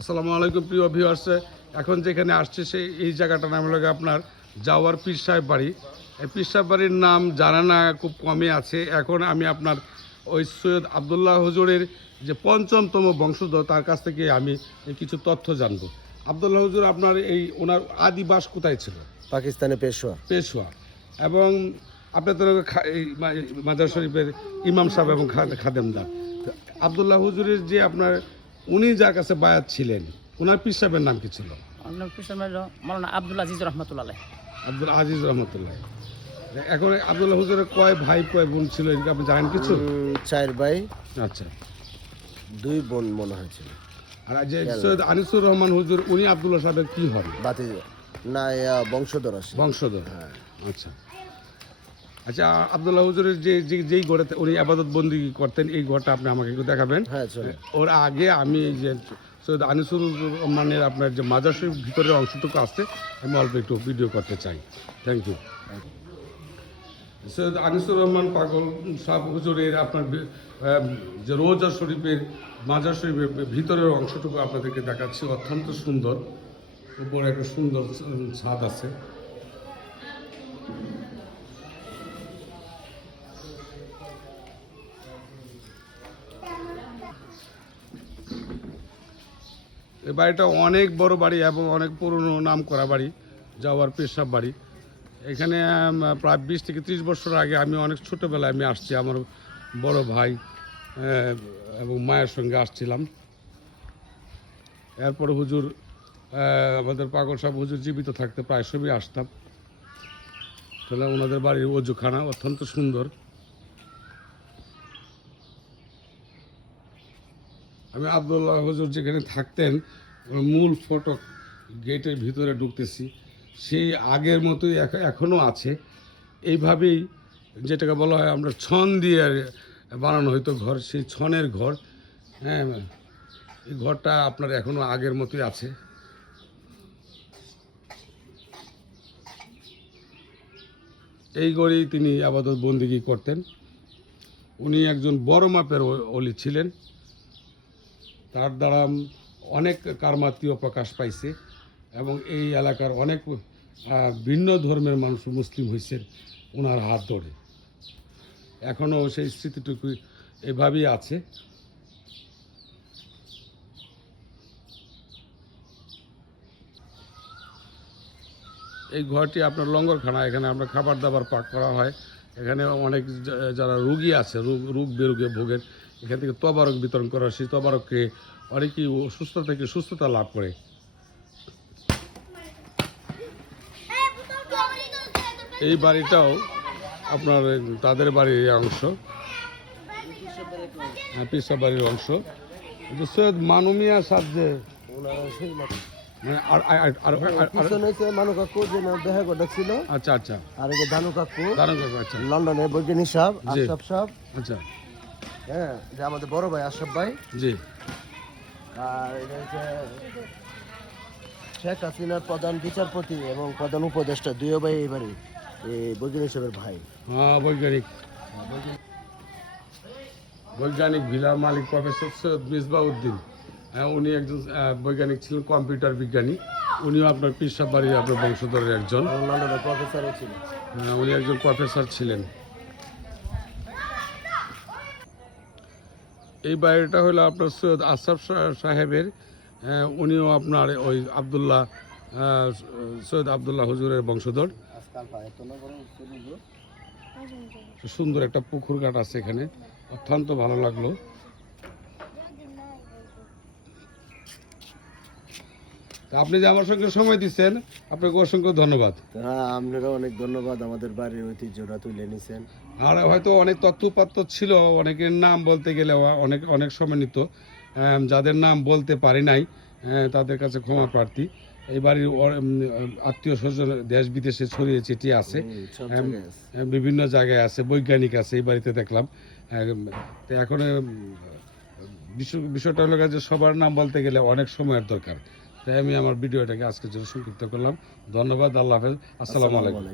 আসসালামু আলাইকুম প্রিয় ভিউয়ার্স এখন যেখানে আসছে সেই এই জায়গাটার নাম হলো আপনার জাওয়ার পীর সাহেব বাড়ি। এই পীর সাহেব বাড়ির নাম জানা না খুব কমই আছে। এখন আমি আপনার ওই সৈয়দ আবদুল্লাহ হুজুরের যে পঞ্চমতম বংশধর তার কাছ থেকে আমি কিছু তথ্য জানব। আবদুল্লাহ হুজুর আপনার এই ওনার আদিবাস কোথায় ছিল? পাকিস্তানে পেশোয়া পেশোয়া এবং আপনাদের মাজার শরীফের ইমাম সাহেব এবং খাদেমদার। আবদুল্লাহ হুজুরের যে আপনার উনি যার কাছে বায়াত ছিলেন ওনার পীর সাহেবের নাম কি ছিল? অন্য কৃষ্ণ মৌলানা আব্দুল আজিজ রহমতুল্লাহ। আব্দুল আজিজ রহমতুল্লাহ। এখন আবদুল্লাহ হুজুরের কয় ভাই কয় বোন ছিল এদিকে আপনি জানেন কিছু? চার ভাই। আচ্ছা। দুই বোন মনে হয়েছিল। আর যে সৈয়দ আনিসুর রহমান হুজুর উনি আবদুল্লাহ সাহেবের কি হন? বাতি না বংশধর আছে। বংশধর? হ্যাঁ। আচ্ছা। আচ্ছা আবদুল্লাহ হুজুরের যে যে- যেই ঘরে উনি আবাদত বন্দি করতেন এই ঘরটা আপনি আমাকে একটু দেখাবেন? হ্যাঁ ওর আগে আমি যে সৈয়দ আনিসুর রহমানের আপনার যে মাজার শরীফ ভিতরের অংশটুকু আছে আমি অল্প একটু ভিডিও করতে চাই। থ্যাংক ইউ সৈয়দ আনিসুর রহমান পাগল সাহ হুজুরের আপনার যে রোজা শরীফের মাজার শরীফের ভিতরের অংশটুকু আপনাদেরকে দেখাচ্ছি অত্যন্ত সুন্দর। উপরে একটা সুন্দর ছাদ আছে। এই বাড়িটা অনেক বড় বাড়ি এবং অনেক পুরনো নাম করা বাড়ি, যাওয়ার পেশাব বাড়ি। এখানে প্রায় বিশ থেকে ত্রিশ বছর আগে আমি অনেক ছোটোবেলায় আমি আসছি, আমার বড় ভাই এবং মায়ের সঙ্গে আসছিলাম। এরপর হুজুর আমাদের পাগল সাহেব হুজুর জীবিত থাকতে প্রায় সবই আসতাম। তাহলে ওনাদের বাড়ির অজুখানা অত্যন্ত সুন্দর। আমি আবদুল্লাহ হুজুর যেখানে থাকতেন মূল ফটক গেটের ভিতরে ঢুকতেছি। সেই আগের মতোই এখনও আছে। এইভাবেই যেটাকে বলা হয় আমরা ছন দিয়ে বানানো হতো ঘর, সেই ছনের ঘর। হ্যাঁ এই ঘরটা আপনার এখনও আগের মতোই আছে। এই ঘরেই তিনি আপাতত বন্দিগি করতেন। উনি একজন বড় মাপের অলি ছিলেন। তার দ্বারা অনেক কারমাত্মীয় প্রকাশ পাইছে এবং এই এলাকার অনেক ভিন্ন ধর্মের মানুষ মুসলিম হয়েছেন ওনার হাত ধরে। এখনও সেই স্মৃতিটুকু এভাবেই আছে। এই ঘরটি আপনার লঙ্গরখানা, এখানে আমরা খাবার দাবার পাক করা হয়। এখানে অনেক যারা রুগী আছে, রোগ রোগ বেরোগে ভোগের এখান থেকে তবারক বিতরণ করা। সেই তবারককে অনেকেই সুস্থ থেকে সুস্থতা লাভ করে। এই বাড়িটাও আপনার তাদের বাড়ির অংশ। হ্যাঁ পিসা বাড়ির অংশ। সৈয়দ মানমিয়া সাদ যে আচ্ছা আচ্ছা। আর দানু কাকু আচ্ছা। লন্ডনে বৈজ্ঞানিক সাহেব আশরাফ সাহেব। আচ্ছা। হ্যাঁ যে আমাদের বড় ভাই আশরাফ ভাই। জি। আর এটা হচ্ছে শেখ হাসিনার প্রধান বিচারপতি এবং প্রধান উপদেষ্টা দুই ভাই এই বৈজ্ঞানিক সাহেবের ভাই। হ্যাঁ বৈজ্ঞানিক। বৈজ্ঞানিক ভিলার মালিক প্রফেসর সৈয়দ মিসবাউদ্দিন হ্যাঁ, উনি একজন বৈজ্ঞানিক ছিলেন কম্পিউটার বিজ্ঞানী। উনিও আপনার পিসাব বাড়ির আপনার বংশধরের একজন। প্রফেসরও ছিল হ্যাঁ, উনি একজন প্রফেসর ছিলেন। এই বাড়িটা হলো আপনার সৈয়দ সা- সাহেবের আহ, উনিও আপনার ওই আবদুল্লাহ সৈয়দ আবদুল্লাহ হুজুরের বংশধর। সুন্দর একটা পুকুর ঘাট আছে এখানে অত্যন্ত ভালো লাগল। আপনি যে আমার সঙ্গে সময় দিচ্ছেন আপনাকে অসংখ্য ধন্যবাদ। হ্যাঁ আপনারা অনেক ধন্যবাদ আমাদের বাড়ির ঐতিহ্যটা তুলে নিছেন। আর হয়তো অনেক তথ্যপাত্র ছিল অনেকের নাম বলতে গেলে অনেক অনেক সময় নিত যাদের নাম বলতে পারি নাই তাদের কাছে ক্ষমা প্রার্থী। এই বাড়ির আত্মীয় স্বজন দেশ বিদেশে ছড়িয়ে ছিটিয়ে আছে বিভিন্ন জায়গায় আছে বৈজ্ঞানিক আছে এই বাড়িতে দেখলাম তো এখন বিষয়টা হলো যে সবার নাম বলতে গেলে অনেক সময়ের দরকার। তাই আমি আমার ভিডিওটাকে আজকের জন্য সংক্ষিপ্ত করলাম। ধন্যবাদ আল্লাহ হাফেজ। আসসালামু আলাইকুম।